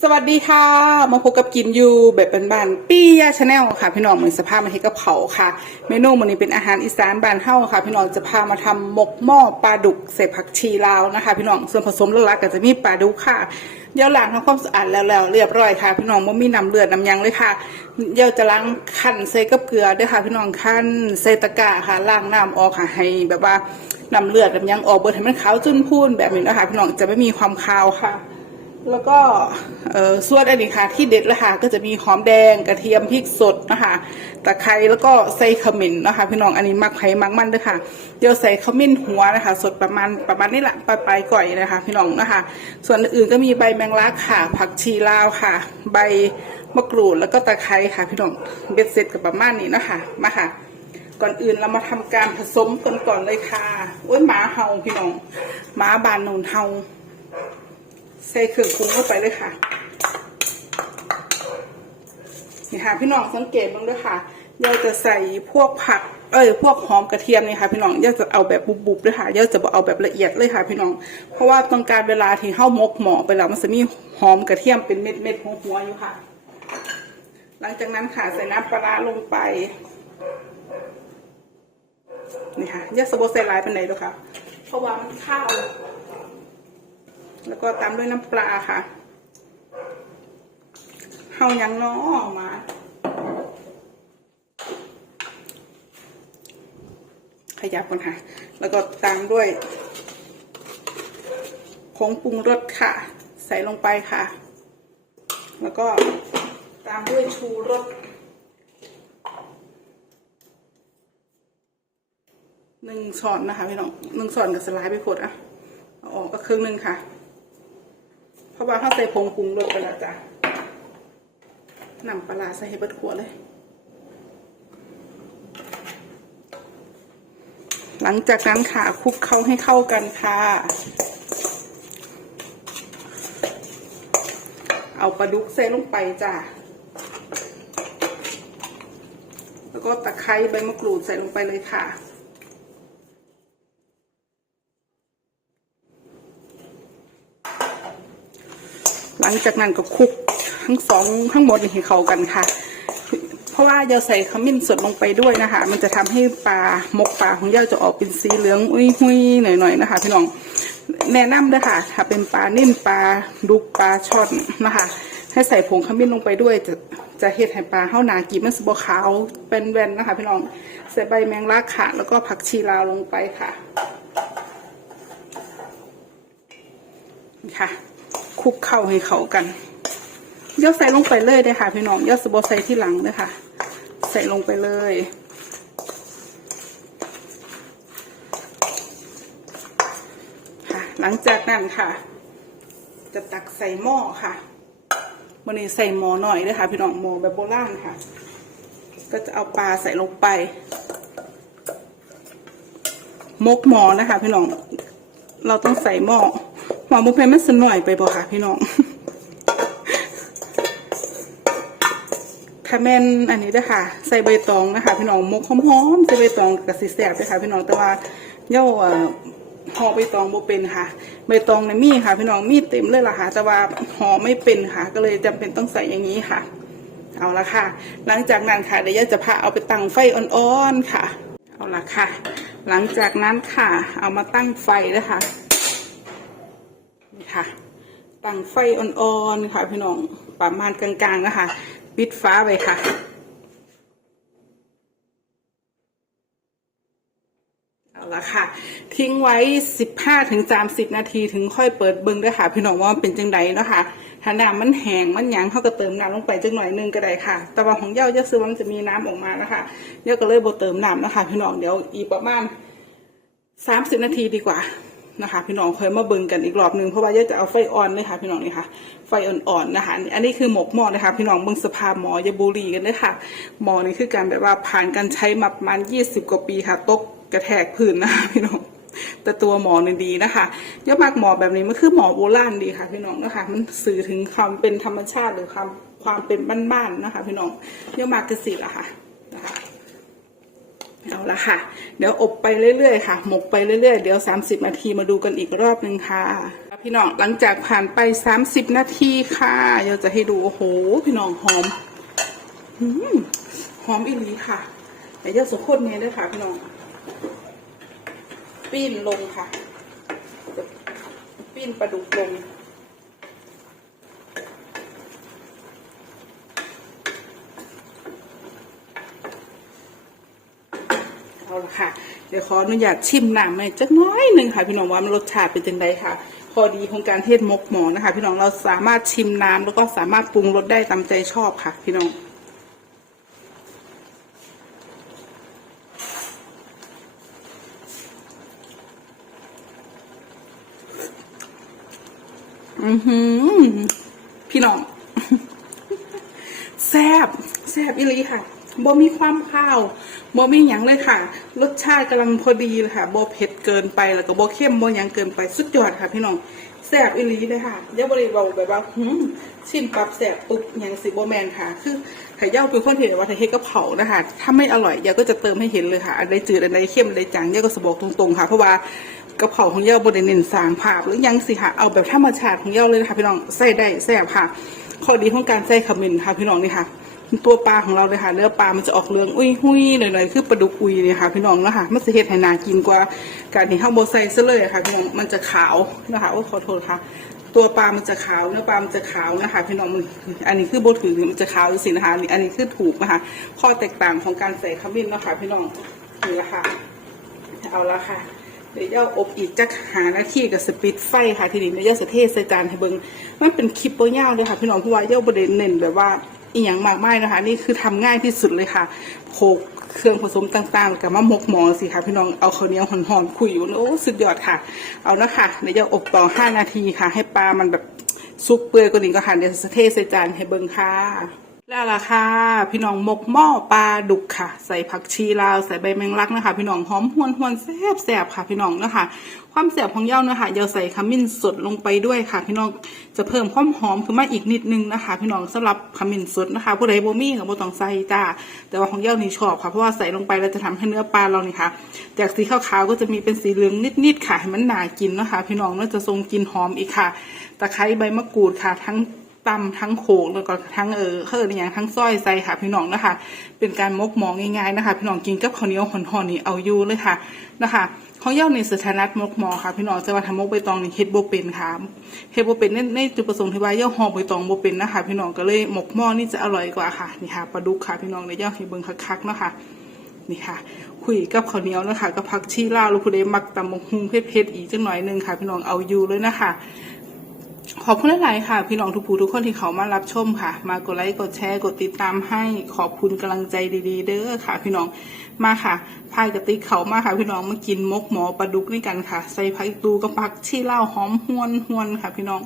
สวัสดีค่ะ มาพบกับกินยูแบบบ้านๆปี้ยาชาแนลค่ะ พี่น้องเหมือนสภาพมาให้กับเผาค่ะ เมนูมันนี้เป็นอาหารอีสานบ้านเฮาค่ะ พี่น้องจะพามาทำหมกหม้อปลาดุกใส่ผักชีลาวนะคะ พี่น้องส่วนผสมหลักๆก็จะมีปลาดุกค่ะเดี๋ยวล้างทำความสะอาดแล้วแล้วเรียบร้อยค่ะ พี่น้องว่มีน้ำเลือดน้ำยังเลยค่ะเดี๋ยวจะล้างขั้นใส่กับเกลือด้วยค่ะ พี่น้องขั้นใส่ตะกร้าค่ะล้างน้ำออกค่ะให้แบบว่าน้ำเลือดน้ำยังออกเบิดให้มันขาวจุนพูนแบบนี้นะคะพี่น้องจะไม่มีความคาวค่ะ แล้วก็ส่วนอันนี้ค่ะที่เด็ดเลยค่ะก็จะมีหอมแดงกระเทียมพริกสดนะคะตะไคร้แล้วก็ใส่ขมิ้นนะคะ พี่น้องอันนี้มักไผ่มักมันด้วยค่ะเดี๋ยวใส่ขมิ้นหัวนะคะ สดประมาณประมาณนี้แหละปลายปลายก่อยนะคะ พี่น้องนะคะ ส่วนอื่นก็มีใบแมงลักค่ะ ผักชีลาวค่ะ ใบมะกรูดแล้วก็ตะไคร้ค่ะ พี่น้องเบ็ดเสร็จกับประมาณนี้นะคะมาค่ะ ก่อนอื่นเรามาทำการผสมกันก่อนเลยค่ะอุ้ยหมาเห่าพี่น้องหมาบานนูนเห่า ใส่เครื่องปรุงเข้าไปเลยค่ะนี่ค่ะ พี่น้องสังเกตบ้างด้วยค่ะย่าจะใส่พวกผัก เอ้ย พวกหอมกระเทียมนี่ค่ะ พี่น้องย่าจะเอาแบบบุบๆด้วยค่ะย่าจะเอาแบบละเอียดเลยค่ะ พี่น้อง เพราะว่าต้องการเวลาที่เข้ามกหมอไปแล้วมันจะมีหอมกระเทียมเป็นเม็ดๆหัวๆอยู่ค่ะ หลังจากนั้นค่ะใส่น้ำปลาลงไปนี่ค่ะย่าสะบดใส่ลายเป็นไหนด้วยค่ะ เพราะว่ามันข้าว แล้วก็ตามด้วยน้ำปลาค่ะเฮายังน้อออกมาขยับก่อนค่ะ แล้วก็ตามด้วยผงปรุงรสค่ะ ใส่ลงไปค่ะ แล้วก็ตามด้วยชูรสหนึ่งช้อนนะคะพี่น้องหนึ่งช้อนกับสไลด์ไปขดอะเอาออกก็ครึ่งหนึ่งค่ะ เพราะว่าถ้าใส่ผงปรุงรสไปแล้วจ้ะนำปลาร้าใส่ให้เบิดขวดเลย หลังจากนั้นค่ะคลุกเข้าให้เข้ากันค่ะ เอาปลาดุกใส่ลงไปจ้ะแล้วก็ตะไคร้ใบมะกรูดใส่ลงไปเลยค่ะ หลังจากนั้นก็คลุกทั้งสองทั้งหมดให้เข้ากันค่ะ เพราะว่าเราใส่ขมิ้นสดลงไปด้วยนะคะ มันจะทำให้ปลาหมกปลาของเย่าจะออกเป็นสีเหลืองอุ้ยหุยหน่อยๆนะคะ พี่น้องแนะนำด้วยค่ะ ถ้าเป็นปลานิ่มปลาดุกปลาช่อนนะคะ ให้ใส่ผงขมิ้นลงไปด้วย จะจะเฮ็ดให้ปลาเข้าหนากินมันสบขาวเป็นแว่นนะคะ พี่น้องใส่ใบแมงลักค่ะ แล้วก็ผักชีลาวลงไปค่ะ ค่ะ คลุกเข้าให้เขากันเยอใส่ลงไปเลยเลยค่ะ พี่น้องเยอสบใส่ที่หลังเลยค่ะ ใส่ลงไปเลย ค่ะ หลังจากนั้นค่ะ จะตักใส่หม้อค่ะวันนี้ใส่หม้อหน่อยเลยค่ะ พี่น้องหม้อแบบโบราณค่ะ ก็จะเอาปลาใส่ลงไปมกหม้อนะคะ พี่น้อง เราต้องใส่หม้อ หม้อมุกเพมันสนหน่อยไปบ่ค่ะพี่น้อง ถ้าแม่นอันนี้ด้วยค่ะ ใส่ใบตองนะคะ พี่น้องมกหอมๆใส่ใบตองกับสีแสบด้วยค่ะ พี่น้องแต่ว่าเย่าห่อใบตองบ่เป็นค่ะ ใบตองในยมีค่ะ พี่น้องมีเต็มเลยล่ะค่ะ แต่ว่าห่อไม่เป็นค่ะ ก็เลยจำเป็นต้องใส่อย่างนี้ค่ะ เอาละค่ะ หลังจากนั้นค่ะเดี๋ยวจะพาเอาไปตั้งไฟอ่อนๆค่ะ เอาละค่ะ หลังจากนั้นค่ะ เอามาตั้งไฟเลยค่ะ นี่ค่ะ ตั้งไฟอ่อนๆค่ะพี่น้อง ประมาณกลางๆนะคะปิดฟ้าไว้ค่ะเอาละค่ะ ทิ้งไว้ 15ถึง30 นาทีถึงค่อยเปิดเบิ้งด้วยค่ะ พี่น้องว่ามันเป็นจังไดเนาะค่ะถ้าน้ำมันแห้งมันหยังเขาก็เติมน้ำลงไปจังหน่อยนึงก็ได้ค่ะ แต่ว่าของเย้าเย้าซื้อมันจะมีน้ำออกมานะคะเย้าก็เลยโบเติมน้ำนะคะพี่น้องเดี๋ยวอีกประมาณสามสิบนาทีดีกว่า นะคะ พี่น้องค่อยมาเบิ่งกันอีกรอบหนึ่งเพราะว่าเดี๋ยวจะเอาไฟอ่อนเลยค่ะ พี่น้องนี่ค่ะไฟอ่อนๆนะคะ อันนี้คือหมกหม้อนะคะ พี่น้องเบิ่งสภาพหมอยาบุรีกันเลยค่ะหมอนี่คือการแบบว่าผ่านการใช้มาประมาณยี่สิบกว่าปีค่ะตกกระแทกพื้นนะคะพี่น้องแต่ตัวหมอนี่ดีนะคะยอดมากหมอแบบนี้มันคือหมอโบราณดีค่ะ พี่น้องนะคะ มันสื่อถึงความเป็นธรรมชาติหรือความความเป็นบ้านๆนะคะ พี่น้องยอดมากกระสิละค่ะนะคะ เอาละค่ะ เดี๋ยวอบไปเรื่อยๆค่ะ หมกไปเรื่อยๆ เดี๋ยว 30 นาทีมาดูกันอีกรอบหนึ่งค่ะ พี่น้องหลังจากผ่านไป 30 นาทีค่ะเดี๋ยวจะให้ดูโอ้โห พี่น้องหอมหอมอีหลีค่ะแต่เดี๋ยวสุกคนนี้ด้วยค่ะ พี่น้องปิ้นลงค่ะจะปิ้นปลาดุกลง เอาละค่ะ เดี๋ยวขออนุญาตชิมน้ำหน่จักน้อยหนึ่งค่ะ พี่น้องว่ามันรสชาติเป็นจังไดค่ะ พอดีของการเทศมกหมอนะคะ พี่น้องเราสามารถชิมน้ำแล้วก็สามารถปรุงรสได้ตามใจชอบค่ะ พี่น้องอือหือพี่น้องแซบแซบอีลีค่ะบ่มีความข้าว บ่มีหยังเลยค่ะ รสชาติกำลังพอดีเลยค่ะบ่เผ็ดเกินไปแล้วก็บ่เข้มบ่หยังเกินไปสุดยอดค่ะ พี่น้องแซ่บอีหลีเลยค่ะย่าบ่ได้เวาแบบว่าหืมชิมปับแซ่บปุ๊บหยังสิบ่แมนค่ะ คือถ้าเย่าเป็นคนที่ว่าถ้าเฮ็ดกับเผานะคะถ้าไม่อร่อยเย่าก็จะเติมให้เห็นเลยค่ะอันใดจืดอันใดเข้มอันใดจางเย่าก็สบอกตรงๆค่ะเพราะว่ากระเพราของเย่าบ่ได้เน้นสางภาพหรือยังสิค่ะเอาแบบธรรมชาติของเย่าเลยนะคะพี่น้องใส่ได้แซ่บค่ะข้อดีของการใส่ขมิ้นค่ะพี่น้องนี่ค่ะ ตัวปลาของเราเลยค่ะเนื้อปลามันจะออกเหลืองอุ้ยหุยหน่อยๆคือปลาดุกอุยเนี่ยค่ะ พี่น้องนะคะมันจะเห็ดให้นากินกว่าการที่ข้าวโบไซซะเลยค่ะพี่น้องมันจะขาวนะคะโอ้ขอโทษค่ะ ตัวปลามันจะขาวเนื้อปลามันจะขาวนะคะพี่น้องอันนี้คือโบถือมันจะขาวสินะคะอันนี้คือถูกนะคะข้อแตกต่างของการใส่ขมิ้นนะคะพี่น้องนี่ละค่ะเอาละค่ะเดี๋ยวจะอบอีกจักหานาทีกับสปิดไฟค่ะทีนี้เดี๋ยวจะเทใส่จานให้เบิงมันเป็นคลิปโปรยาเลยค่ะพี่น้องเพราะว่าเย่าประเด็นเน้นแบบว่า อีหยังมากมายนะคะ นี่คือทำง่ายที่สุดเลยค่ะโขลกเครื่องผสมต่างๆกับมะมกหมอสิค่ะพี่น้องเอาข้าวเหนียวหอนๆคุยอยู่โอ้สุดยอดค่ะ เอานะคะเดี๋ยวจะอบต่อ 5 นาทีค่ะ ให้ปลามันแบบซุกเปื่อยกว่านี้ก็ค่ะเดี๋ยวจะเทใส่จานให้เบิ่งค่ะ แล้วล่ะค่ะ พี่น้องหมกหม้อปลาดุกค่ะ ใส่ผักชีลาวใส่ใบแมงลักนะคะ พี่น้องหอมหวนหวนแซ่บแซ่บค่ะ พี่น้องนะคะ ความแซ่บของเย่านะคะเยาใส่ขมิ้นสดลงไปด้วยค่ะ พี่น้องจะเพิ่มความหอมขึ้นมาอีกนิดนึงนะคะ พี่น้องสำหรับขมิ้นสดนะคะผู้ใดบ่มีกับบ่ต้องใส่จ้าแต่ว่าของเย่านี่ชอบค่ะเพราะว่าใส่ลงไปแล้วจะทำให้เนื้อปลาเรานี่ค่ะจากสีขาวๆก็จะมีเป็นสีเหลืองนิดๆค่ะให้มันน่ากินนะคะ พี่น้องน่าจะทรงกลินหอมอีกค่ะตะไคร้ใบมะกรูดค่ะทั้ง ตำทั้งโขกแล้วก็ทั้งเออเคืออย่างทั้งซอยใส่ค่ะพี่น้องนะคะ เป็นการมกหมองง่ายๆนะคะ พี่น้องกินกับข้าวเหนียวห่อนๆนี่เอาอยู่เลยค่ะนะคะของเย้าในสถานะมกหมอค่ะ พี่น้องจะมาทำมกใบตองนี่เฮ็ดโบเป็นค่ะเฮ็ดโบเป็นในในจุดประสงค์ที่ว่าเย้าห่อใบตองโบเป็นนะคะ พี่น้องก็เลยหมกหม้อนี่จะอร่อยกว่าค่ะนี่ค่ะปลาดุกค่ะ พี่น้องในเย้าให้เบิ่งคักๆเนาะค่ะนี่ค่ะคุยกับข้าวเหนียวนะคะกับผักชีลาวลูกผู้ใดมักตำบักหุ่งเผ็ดๆอีกจังหน่อยหนึงค่ะ พี่น้องเอาอยู่เลยนะคะ ขอบคุณหลาย ๆ ค่ะ พี่น้องทุกผู้ทุกคนที่เขามารับชมค่ะ มากดไลค์กดแชร์กดติดตามให้ขอบคุณกำลังใจดีๆ เด้อค่ะ พี่น้องมาค่ะพายกระติกเขามาค่ะ พี่น้องมากินมกหมอปลาดุกด้วยกันค่ะ ใส่ผักตูกับปักชีลาหอมหวนหวนค่ะ พี่น้อง